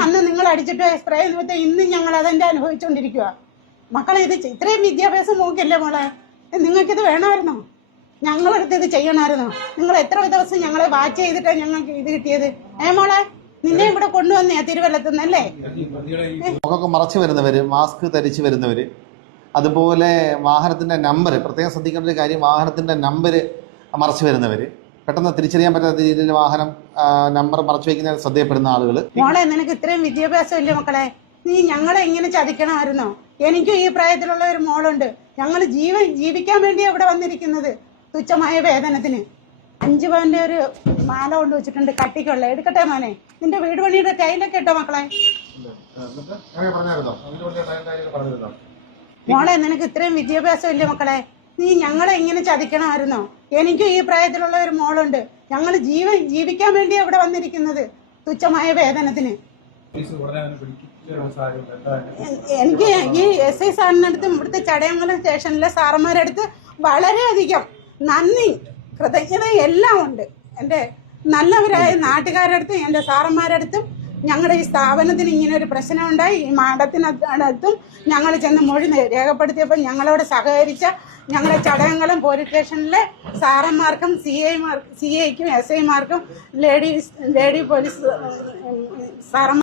അന്ന് നിങ്ങൾ അടിച്ചിട്ട് സ്പ്രേ ദിവസത്തെ ഇന്നും ഞങ്ങൾ അതെന്റെ അനുഭവിച്ചുകൊണ്ടിരിക്കുക മക്കളെ ഇത് ഇത്രയും വിദ്യാഭ്യാസം നോക്കില്ലേ മോളെ? നിങ്ങൾക്കിത് വേണമായിരുന്നോ? ഞങ്ങളെടുത്ത് ഇത് ചെയ്യണമായിരുന്നോ? നിങ്ങൾ എത്ര ദിവസം ഞങ്ങളെ വാച്ച് ചെയ്തിട്ടാ ഞങ്ങൾക്ക് ഇത് കിട്ടിയത്? ഏ മോളെ നിന്നെ ഇവിടെ കൊണ്ടുവന്നേ തിരുവല്ലത്തുനിന്നല്ലേ മുഖമൊക്കെ മറച്ചു വരുന്നവര് മാസ്ക് ധരിച്ച് വരുന്നവര് അതുപോലെ വാഹനത്തിന്റെ നമ്പർ പ്രത്യേകം ശ്രദ്ധിക്കേണ്ട ഒരു കാര്യം വാഹനത്തിന്റെ നമ്പർ മറച്ചു വരുന്നവര്. പെട്ടെന്ന് തിരിച്ചറിയാൻ പറ്റാത്ത രീതിയിൽ വാഹനം നമ്പർ മറച്ചു വെക്കുന്ന ശ്രദ്ധയപ്പെടുന്ന ആളുകൾ മോളെ നിനക്ക് ഇത്രയും വിദ്യാഭ്യാസം ഇല്ല മക്കളെ? നീ ഞങ്ങളെ ഇങ്ങനെ ചതിക്കണമായിരുന്നോ? എനിക്കും ഈ പ്രായത്തിലുള്ള ഒരു മോളുണ്ട്. ഞങ്ങൾ ജീവൻ ജീവിക്കാൻ വേണ്ടി ഇവിടെ വന്നിരിക്കുന്നത് തുച്ഛമായ വേതനത്തിന്. അഞ്ചു പവന്റെ ഒരു മാല കൊണ്ട് വെച്ചിട്ടുണ്ട് കട്ടിക്കുള്ള. എടുക്കട്ടെ മോനെ? നിന്റെ വീട് പണിയുടെ കയ്യിലൊക്കെ ഇട്ടോ മക്കളെ? മോളെ നിനക്ക് ഇത്രയും വിദ്യാഭ്യാസം ഇല്ല മക്കളെ? നീ ഞങ്ങളെ ഇങ്ങനെ ചതിക്കണമായിരുന്നോ? എനിക്കും ഈ പ്രായത്തിലുള്ള ഒരു മോളുണ്ട്. ഞങ്ങൾ ജീവൻ ജീവിക്കാൻ വേണ്ടി അവിടെ വന്നിരിക്കുന്നത് തുച്ഛമായ വേതനത്തിന്. എനിക്ക് ഈ എസ് ഐ സാറിന്റെ അടുത്ത് ഇവിടുത്തെ ചടയമംഗലം സ്റ്റേഷനിലെ സാറന്മാരുടെ അടുത്ത് വളരെയധികം നന്ദി കൃതജ്ഞത എല്ലാം ഉണ്ട്. എന്റെ നല്ലവരായ നാട്ടുകാരുടെ അടുത്തും എന്റെ സാറന്മാരുടെ അടുത്തും ഞങ്ങളുടെ ഈ സ്ഥാപനത്തിന് ഇങ്ങനെ ഒരു പ്രശ്നം ഉണ്ടായി. ഈ മാഡത്തിനടുത്തും ഞങ്ങൾ ചെന്ന് മൊഴി രേഖപ്പെടുത്തിയപ്പോൾ ഞങ്ങളോട് സഹകരിച്ച ഞങ്ങളുടെ ചടങ്ങുകളും പോലീസ് സ്റ്റേഷനിലെ സാറന്മാർക്കും സി ഐമാർ സി ഐക്കും എസ് ഐമാർക്കും ലേഡീസ് ലേഡി പോലീസ് സാറന്മാർ